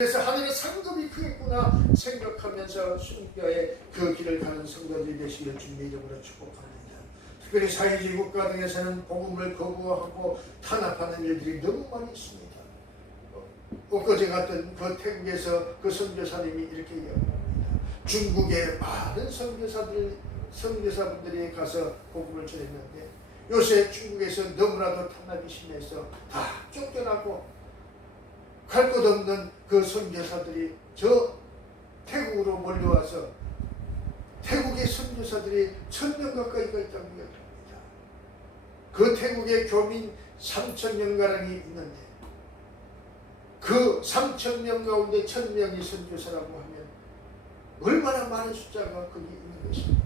그래서 하늘의 상급이 크겠구나 생각하면서 순교의 그 길을 가는 성도들이 되시길 주님의 이름으로 축복합니다. 특별히 사회주의 국가 등에서는 복음을 거부하고 탄압하는 일들이 너무 많이 있습니다. 엊그제 갔던 그 태국에서 그 선교사님이 이렇게 이야기합니다. 중국의 많은 선교사분들이 가서 복음을 전했는데 요새 중국에서 너무나도 탄압이 심해서 다 쫓겨나고 갈 곳 없는 그 선교사들이 저 태국으로 몰려와서 태국의 선교사들이 1000명 가까이가 있다고 이야기합니다. 그 태국의 교민 3000명가량이 있는데 그 3000명 가운데 1000명이 선교사라고 하면 얼마나 많은 숫자가 거기 있는 것입니까?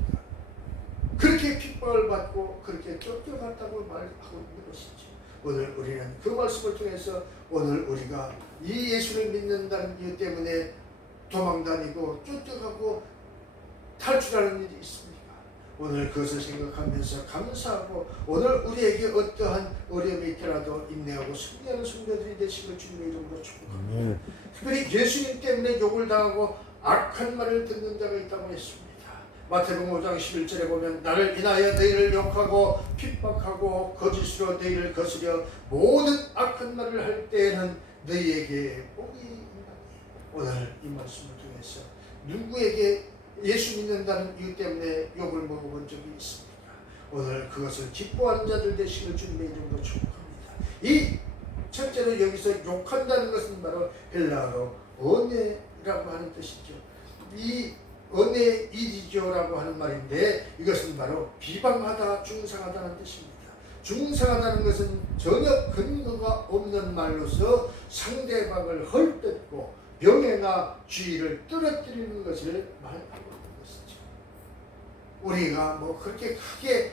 그렇게 핍박을 받고 그렇게 쫓겨갔다고 말하고 있는 것이죠. 오늘 우리는 그 말씀을 통해서 오늘 우리가 이 예수를 믿는다는 이유 때문에 도망다니고 쫓겨가고 탈출하는 일이 있습니까? 오늘 그것을 생각하면서 감사하고 오늘 우리에게 어떠한 어려움이 있더라도 인내하고 승리하는 성도들이 되시길 주님의 이름으로 축복합니다. 특별히 예수님 때문에 욕을 당하고 악한 말을 듣는 자가 있다고 했습니다. 마태복음 5장 11절에 보면 나를 인하여 너희를 욕하고 핍박하고 거짓으로 너희를 거스려 모든 악한 말을 할 때에는 너희에게 복이 있나니. 오늘 이 말씀을 통해서 누구에게 예수 믿는다는 이유 때문에 욕을 먹어본 적이 있습니까? 오늘 그것을 기뻐하는 자들 되시길 주님의 이름으로 축복합니다. 이 첫째로 여기서 욕한다는 것은 바로 헬라어로 은혜라고 하는 뜻이죠. 이 은혜의 일이죠라고 하는 말인데 이것은 바로 비방하다, 중상하다는 뜻입니다. 중상하다는 것은 전혀 근거가 없는 말로서 상대방을 헐뜯고 명예나 지위를 떨어뜨리는 것을 말하고 있는 것이죠. 우리가 뭐 그렇게 크게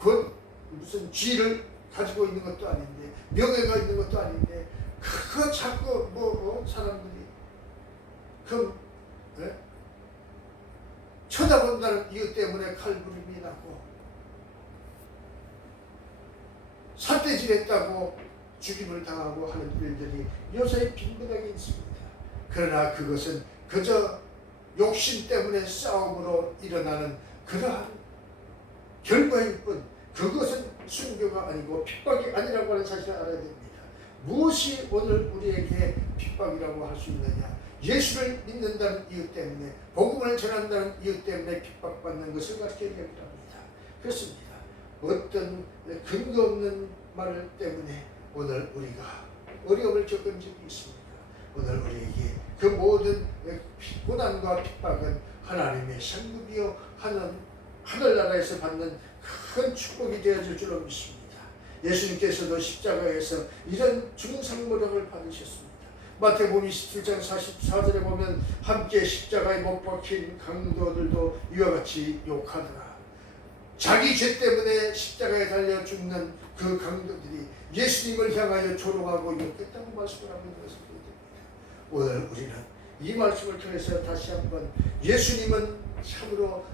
그 무슨 지위를 가지고 있는 것도 아닌데 명예가 있는 것도 아닌데 그거 자꾸 사람들이 쳐다본다는 이유 때문에 칼부림이 나고 삿대질했다고 죽임을 당하고 하는 일들이 요새 빈번하게 있습니다. 그러나 그것은 그저 욕심 때문에 싸움으로 일어나는 그러한 결과일 뿐 그것은 순교가 아니고 핍박이 아니라고 하는 사실을 알아야 됩니다. 무엇이 오늘 우리에게 핍박이라고 할 수 있느냐? 예수를 믿는다는 이유 때문에 복음을 전한다는 이유 때문에 핍박받는 것을 가르쳐 얘기합니다. 그렇습니다. 어떤 근거 없는 말 때문에 오늘 우리가 어려움을 겪은 적이 있습니다. 오늘 우리에게 그 모든 고난과 핍박은 하나님의 상급이요 하늘나라에서 받는 큰 축복이 되어질 줄로 믿습니다. 예수님께서도 십자가에서 이런 중상모력을 받으셨습니다. 마태복음 27장 44절에 보면 함께 십자가에 못 박힌 강도들도 이와 같이 욕하더라. 자기 죄 때문에 십자가에 달려 죽는 그 강도들이 예수님을 향하여 조롱하고 욕했다고 말씀을 하고 있는 것을 보게 됩니다. 오늘 우리는 이 말씀을 통해서 다시 한번 예수님은 참으로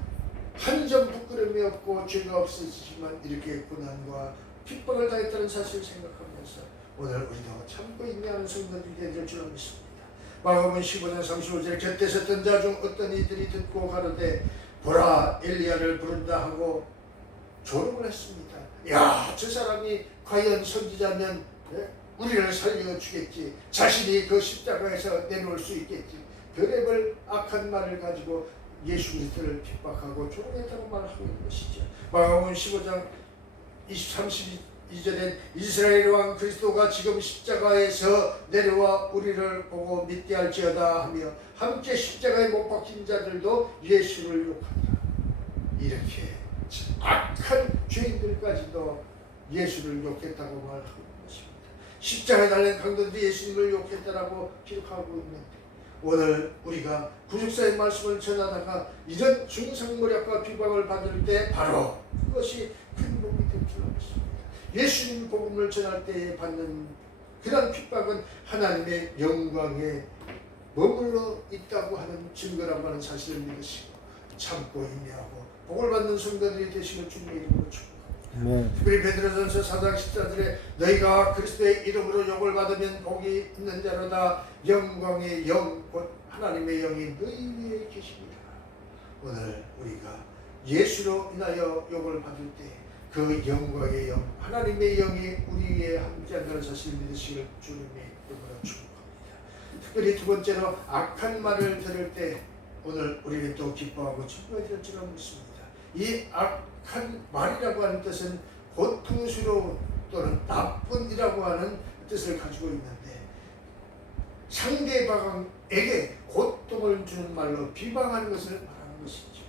한 점 부끄러움이 없고 죄가 없으시지만 이렇게 고난과 핍박을 당했다는 사실을 생각하면서 오늘 우리도 참고 인내하는 성도들이 될 줄로 믿습니다. 마가복음 15장 35절에 곁에 섰던 자 중 어떤 이들이 듣고 가로되 보라 엘리야를 부른다 하고 조롱을 했습니다. 야, 저 사람이 과연 선지자면 우리를 살려주겠지. 자신이 그 십자가에서 내놓을 수 있겠지. 별의별 악한 말을 가지고 예수 그리스도를 핍박하고 조롱했다고 말하고 있는 것이죠. 마가복음 15장 32절엔 이스라엘 왕 그리스도가 지금 십자가에서 내려와 우리를 보고 믿게 할지어다 하며 함께 십자가에 못 박힌 자들도 예수를 욕한다. 이렇게 악한 죄인들까지도 예수를 욕했다고 말하고 있는 것입니다. 십자가에 달린 강도들이 예수님을 욕했다라고 기록하고 있는데 오늘 우리가 구속사의 말씀을 전하다가 이런 중상모략과 비방을 받을 때 바로 그것이 큰 복이 될 줄 알았습니다. 예수님 복음을 전할 때 받는 그런 핍박은 하나님의 영광에 머물러 있다고 하는 증거라고 하는 사실을 믿으시고 참고 인내하고 복을 받는 성도들이 되시는 주님의 이름으로 축복합니다. 특별히 베드로전서 4장 14절에 너희가 그리스도의 이름으로 욕을 받으면 복이 있는 자로다. 영광의 영 곧 하나님의 영이 너희 위에 계십니다. 오늘 우리가 예수로 인하여 욕을 받을 때 그 영광의 영 하나님의 영이 우리 위에 함께한다는 사실을 믿으시길 주님의 이름으로 축복합니다. 특별히 두 번째로 악한 말을 들을 때 오늘 우리는 또 기뻐하고 축복해 줄 줄 믿습니다. 이 악한 말이라고 하는 뜻은 고통스러운 또는 나쁜이라고 하는 뜻을 가지고 있는데 상대방에게 고통을 주는 말로 비방하는 것을 말하는 것이죠.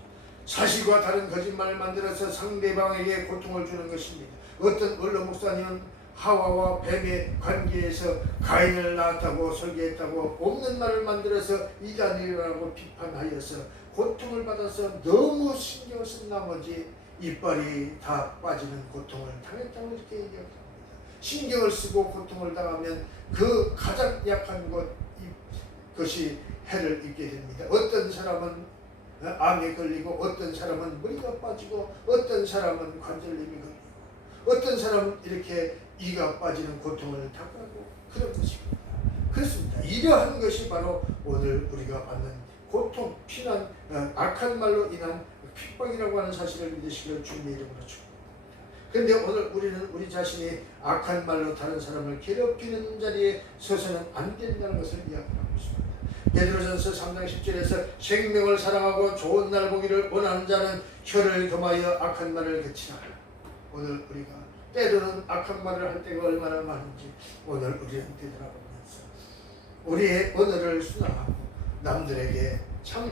사실과 다른 거짓말을 만들어서 상대방에게 고통을 주는 것입니다. 어떤 원로 목사님은 하와와 뱀의 관계에서 가인을 낳았다고 설계했다고 없는 말을 만들어서 이단이라고 비판하여서 고통을 받아서 너무 신경 쓴 나머지 이빨이 다 빠지는 고통을 당했다고 이렇게 얘기합니다. 신경을 쓰고 고통을 당하면 그 가장 약한 것이 해를 입게 됩니다. 어떤 사람은 암에 걸리고 어떤 사람은 머리가 빠지고 어떤 사람은 관절염이 걸리고 어떤 사람은 이렇게 이가 빠지는 고통을 당하고 그런 것입니다. 그렇습니다. 이러한 것이 바로 오늘 우리가 받는 고통, 피난, 악한 말로 인한 핍박이라고 하는 사실을 믿으시기를 주님의 이름으로 축복합니다. 그런데 오늘 우리는 우리 자신이 악한 말로 다른 사람을 괴롭히는 자리에 서서는 안 된다는 것을 이야기하고 있습니다. 베드로전서 3장 10절에서 생명을 사랑하고 좋은 날 보기를 원하는 자는 혀를 금하여 악한 말을 그치라. 오늘 우리가 때로는 악한 말을 할 때가 얼마나 많은지 오늘 우리는 되돌아보면서 우리의 언어를 순화하고 남들에게 참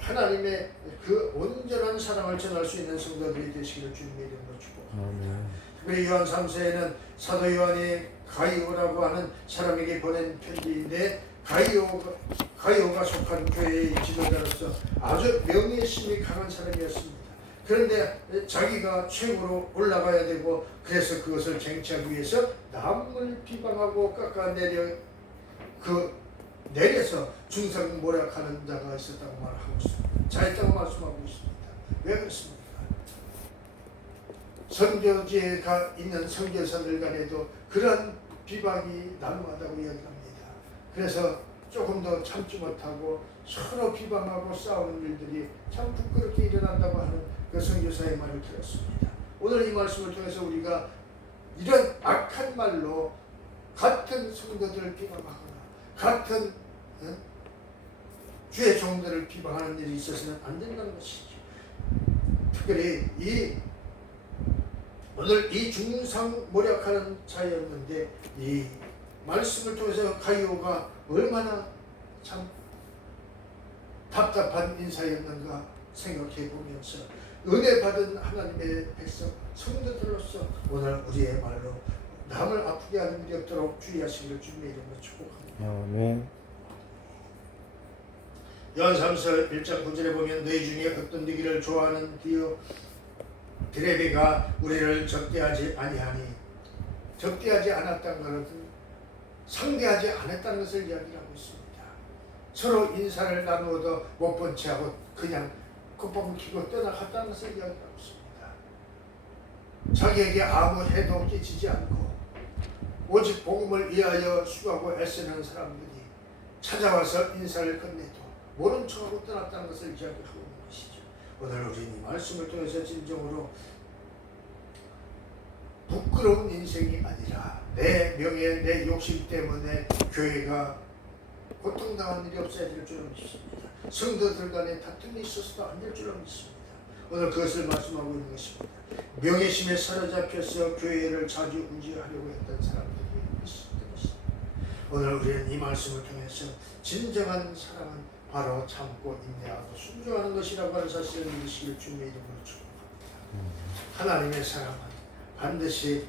하나님의 그 온전한 사랑을 전할 수 있는 성도들이 되시기를 주님의 이름으로 축복합니다. 특별히 요한 3서에는 사도 요한이 가이오라고 하는 사람에게 보낸 편지인데 가이오가 속한 교회의 지도자로서 아주 명예심이 강한 사람이었습니다. 그런데 자기가 최고로 올라가야 되고 그래서 그것을 쟁취하기 위해서 남을 비방하고 내려서 중상모략하는 자가 있었다고 말하고 있습니다. 자했다고 말씀하고 있습니다. 왜 그렇습니까? 선교지에 있는 선교사들 간에도 그런 비방이 난무하다고 이야기합니다. 그래서 조금 더 참지 못하고 서로 비방하고 싸우는 일들이 참 부끄럽게 일어난다고 하는 그 선교사의 말을 들었습니다. 오늘 이 말씀을 통해서 우리가 이런 악한 말로 같은 성도들을 비방하거나 같은 주의 종들을 비방하는 일이 있어서는 안 된다는 것이죠. 특별히 오늘 이 중상모략하는 자였는데 이 말씀을 통해서 가이오가 얼마나 참 답답한 인사였는가 생각해 보면서 은혜 받은 하나님의 백성 성도들로서 오늘 우리의 말로 남을 아프게 하는 일이 없도록 주의하시기를 주님의 이름으로 축복합니다. 아멘. 요한 3서 1장 9절에 보면 너희 중에 어떤 되기를 좋아하는 드레베가 우리를 적대하지 않았다는 것은 상대하지 않았다는 것을 이야기하고 있습니다. 서로 인사를 나누어도 못 본 채하고 그냥 콧방울 키고 떠나갔다는 것을 이야기하고 있습니다. 자기에게 아무 해도 끼치지 않고 오직 복음을 위하여 수고하고 애쓰는 사람들이 찾아와서 인사를 건네도 모른 척하고 떠났다는 것을 이야기하고 있는 것이죠. 오늘 우리는 이 말씀을 통해서 진정으로 부끄러운 인생이 아니라 내 명예, 내 욕심 때문에 교회가 고통당한 일이 없어야 될 줄로 믿습니다. 성도들 간에 다툼이 있어서도 안 될 줄로 믿습니다. 오늘 그것을 말씀하고 있는 것입니다. 명예심에 사로잡혀서 교회를 자주 운지하려고 했던 사람들이 있었던 것입니다. 오늘 우리는 이 말씀을 통해서 진정한 사랑은 바로 참고 인내하고 순종하는 것이라고 하는 사실을 믿으시길 주님의 이름으로 축복합니다. 하나님의 사랑은 반드시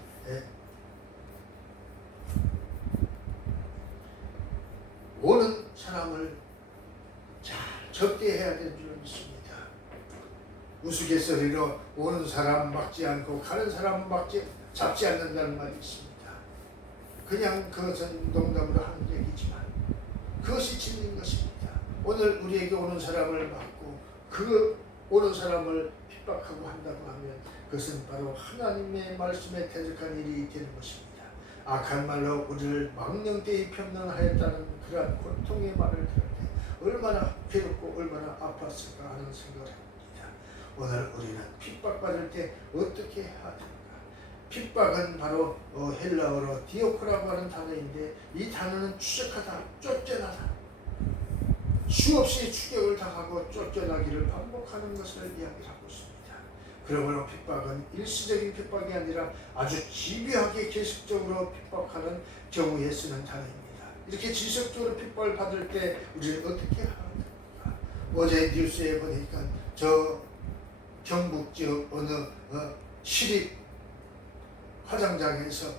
오는 사람을 잘 접대해야 되는 줄 믿습니다. 우스갯소리로 오는 사람 막지 않고 가는 사람 잡지 않는다는 말이 있습니다. 그냥 그것은 농담으로 하는 얘기지만 그것이 진리인 것입니다. 오늘 우리에게 오는 사람을 막고 그 오는 사람을 핍박하고 한다고 하면 그것은 바로 하나님의 말씀에 대적한 일이 되는 것입니다. 악한 말로 우리를 망령되이 편명하였다는 그러한 고통의 말을 들을 때 얼마나 괴롭고 얼마나 아팠을까 하는 생각을 합니다. 오늘 우리는 핍박받을 때 어떻게 해야 되는가? 핍박은 바로 헬라어로 디오코라고 하는 단어인데 이 단어는 추적하다, 쫓겨나다, 수없이 추격을 당하고 쫓겨나기를 반복하는 것을 이야기하고 있습니다. 그러므로 핍박은 일시적인 핍박이 아니라 아주 집요하게 계속적으로 핍박하는 경우에 쓰는 단어입니다. 이렇게 지속적으로 핍박을 받을 때 우리는 어떻게 해야 하는가? 어제 뉴스에 보니까 저 경북 지역 어느 시립 화장장에서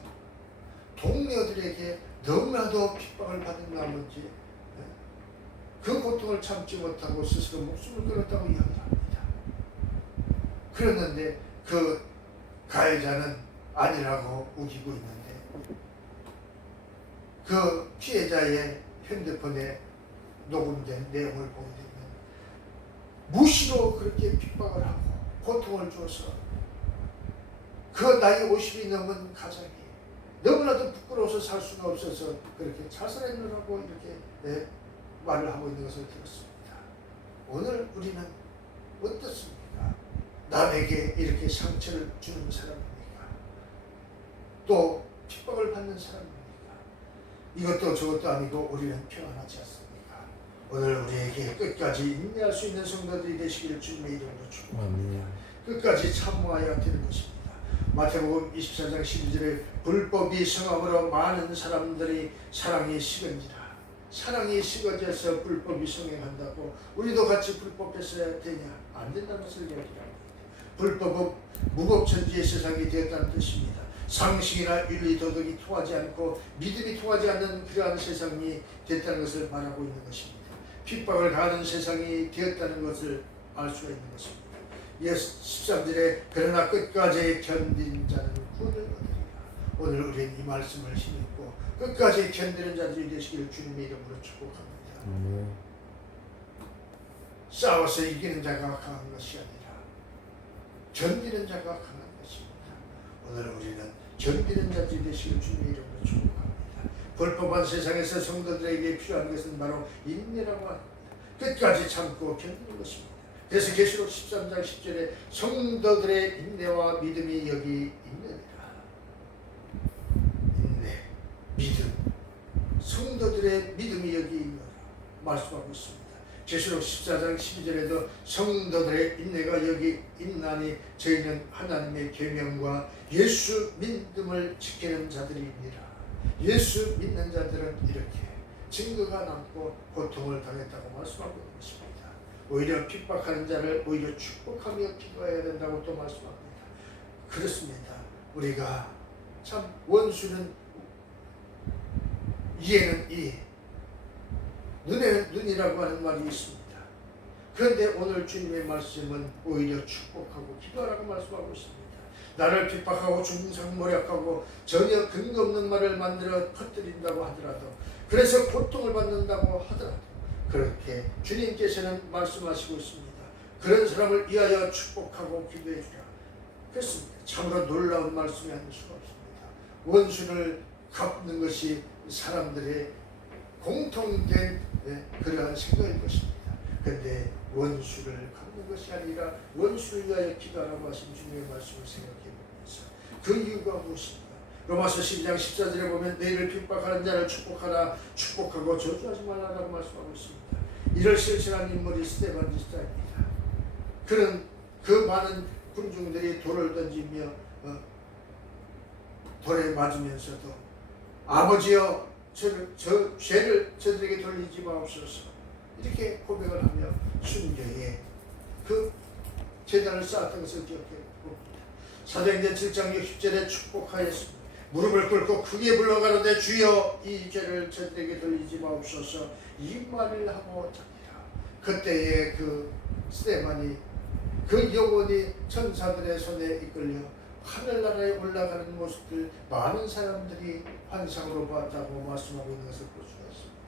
동료들에게 너무나도 핍박을 받은 나머지 그 고통을 참지 못하고 스스로 목숨을 끊었다고 이야기합니다. 그랬는데 그 가해자는 아니라고 우기고 있는데 그 피해자의 핸드폰에 녹음된 내용을 보게 되면 무시로 그렇게 핍박을 하고 고통을 줘서 그 나이 50이 넘은 가장이 너무나도 부끄러워서 살 수가 없어서 그렇게 자살했느라고 이렇게 말을 하고 있는 것을 들었습니다. 오늘 우리는 어떻습니까? 남에게 이렇게 상처를 주는 사람입니까? 또 핍박을 받는 사람입니까? 이것도 저것도 아니고 우리는 평안하지 않습니까? 오늘 우리에게 끝까지 인내할 수 있는 성도들이 되시기를 주님의 이름으로 축복합니다. 끝까지 참모하여야 되는 것입니다. 마태복음 24장 12절에 불법이 성함으로 많은 사람들이 사랑이 식은지라. 사랑이 식어져서 불법이 성행한다고 우리도 같이 불법했어야 되냐? 안 된다는 것을 이야기합니다. 불법은 무법천지의 세상이 되었다는 뜻입니다. 상식이나 윤리 도덕이 통하지 않고 믿음이 통하지 않는 그러한 세상이 됐다는 것을 말하고 있는 것입니다. 핍박을 가하는 세상이 되었다는 것을 알 수가 있는 것입니다. 예수 13절에 그러나 끝까지 견딘 자는 구원을 얻으리라. 오늘 우리는 이 말씀을 힘입고 끝까지 견디는 자들이 되시기를 주님의 이름으로 축복합니다. 싸워서 이기는 자가 강한 것이 아니라 견디는 자가 강한 것입니다. 오늘 우리는 견디는 자들이 되시기를 주님의 이름으로 축복합니다. 불법한 세상에서 성도들에게 필요한 것은 바로 인내라고 합니다. 끝까지 참고 견디는 것입니다. 그래서 계시록 13장 10절에 성도들의 인내와 믿음이 여기 있느니라. 인내, 믿음, 성도들의 믿음이 여기 있느니라 말씀하고 있습니다. 계시록 14장 12절에도 성도들의 인내가 여기 있나니 저희는 하나님의 계명과 예수 믿음을 지키는 자들이니라. 예수 믿는 자들은 이렇게 증거가 남고 고통을 당했다고 말씀하고 있는 것입니다. 오히려 핍박하는 자를 오히려 축복하며 기도해야 된다고 또 말씀합니다. 그렇습니다. 우리가 참 원수는 이에는 이, 눈에는 눈이라고 하는 말이 있습니다. 그런데 오늘 주님의 말씀은 오히려 축복하고 기도하라고 말씀하고 있습니다. 나를 핍박하고 중상모략하고 전혀 근거 없는 말을 만들어 퍼뜨린다고 하더라도, 그래서 고통을 받는다고 하더라도 그렇게 주님께서는 말씀하시고 있습니다. 그런 사람을 위하여 축복하고 기도해 주라. 그렇습니다. 참으로 놀라운 말씀이 아닐 수가 없습니다. 원수를 갚는 것이 사람들의 공통된 그러한 생각일 것입니다. 그런데 원수를 갚는 것이 아니라 원수를 위하여 기도하라고 하신 주님의 말씀을 생각해 보면서 그 이유가 무엇인가? 로마서 12장 14절에 보면 너희를 핍박하는 자를 축복하라, 축복하고 저주하지 말라라고 말씀하고 있습니다. 이를 실천한 인물이 스데반 집사입니다. 그런 그 많은 군중들이 돌을 던지며 돌에 맞으면서도 아버지여 저 죄를 저들에게 돌리지 마옵소서 이렇게 고백을 하며 순교에 그 제단을 쌓았던 것을 기억해 봅니다. 사도행전 7장 60절에 축복하였습니다. 무릎을 꿇고 크게 불러가로되 주여 이 죄를 저들에게 돌리지 마옵소서 이 말을 하고 잡니다. 그때에 그 스데반이 그 영혼이 천사들의 손에 이끌려 하늘나라에 올라가는 모습들 많은 사람들이 환상으로 봤다고 말씀하고 있는 것을 볼 수가 있습니다.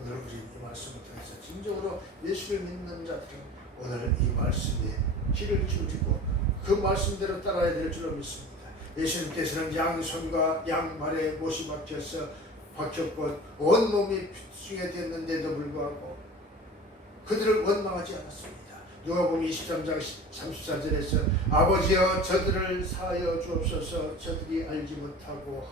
오늘 우리 이 말씀을 통해서 진정으로 예수를 믿는 자들은 오늘 이 말씀에 귀를 기울이고 그 말씀대로 따라야 될 줄로 믿습니다. 예수님께서는 양손과 양발에 못이 박혔고 온몸이 피중에 됐는데도 불구하고 그들을 원망하지 않았습니다. 누가복음 23장 34절에서 아버지여 저들을 사하여 주옵소서 저들이 알지 못하고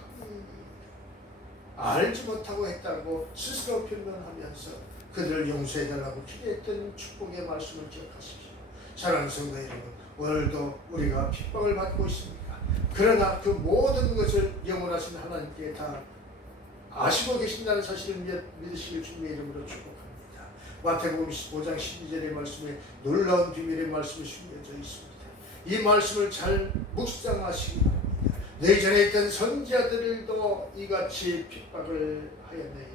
했다고 스스로 변명하면서 그들을 용서해달라고 기도했던 축복의 말씀을 기억하십시오. 사랑하는 성도 여러분, 오늘도 우리가 핍박을 받고 있습니다. 그러나 그 모든 것을 영원하신 하나님께 다 아시고 계신다는 사실을 믿으시길 주님의 이름으로 축복합니다. 마태복음 5장 12절의 말씀에 놀라운 비밀의 말씀이 숨겨져 있습니다. 이 말씀을 잘 묵상하시기 바랍니다. 너희 전에 있던 선지자들도 이같이 핍박을 하였느니라.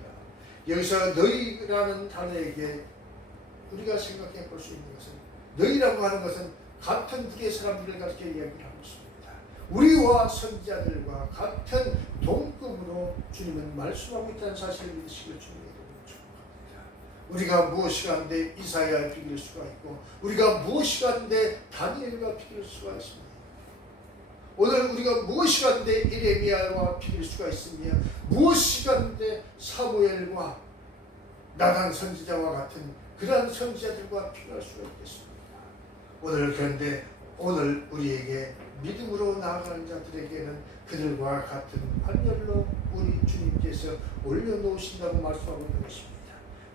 여기서 너희라는 단어에게 우리가 생각해 볼 수 있는 것은, 너희라고 하는 것은 같은 부류의 사람들을 가르쳐 이야기를 하고 있습니다. 우리와 선지자들과 같은 동급으로 주님은 말씀하고 있다는 사실을 믿으시길 주님의 이름으로 축복합니다. 우리가 무엇이 가운데 이사야를 비길 수가 있고, 우리가 무엇이 가운데 다니엘과 비길 수가 있습니다. 오늘 우리가 무엇이 가운데 예레미야와 비길 수가 있으며, 무엇이 가운데 사무엘과 나단 선지자와 같은 그러한 선지자들과 비교할 수가 있겠습니다. 오늘 그런데 오늘 우리에게 믿음으로 나아가는 자들에게는 그들과 같은 판결로 우리 주님께서 올려놓으신다고 말씀하고 있는 것입니다.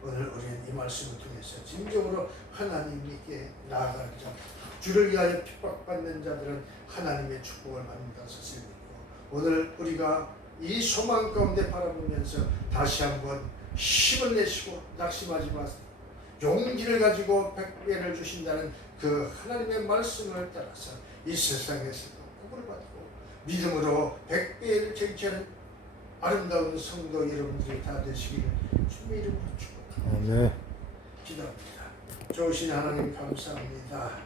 오늘 우리는 이 말씀을 통해서 진정으로 하나님께 나아가는 자, 주를 위하여 핍박받는 자들은 하나님의 축복을 받는다는 사실을 믿고, 오늘 우리가 이 소망 가운데 바라보면서 다시 한번 힘을 내시고 낙심하지 마세요. 용기를 가지고 100배를 주신다는 그 하나님의 말씀을 따라서 이 세상에서도 복을 받고 믿음으로 100배를 쟁취하는 아름다운 성도 여러분들이 다 되시기를 주님의 이름으로 축복합니다. 아멘. 기도합니다. 좋으신 하나님 감사합니다.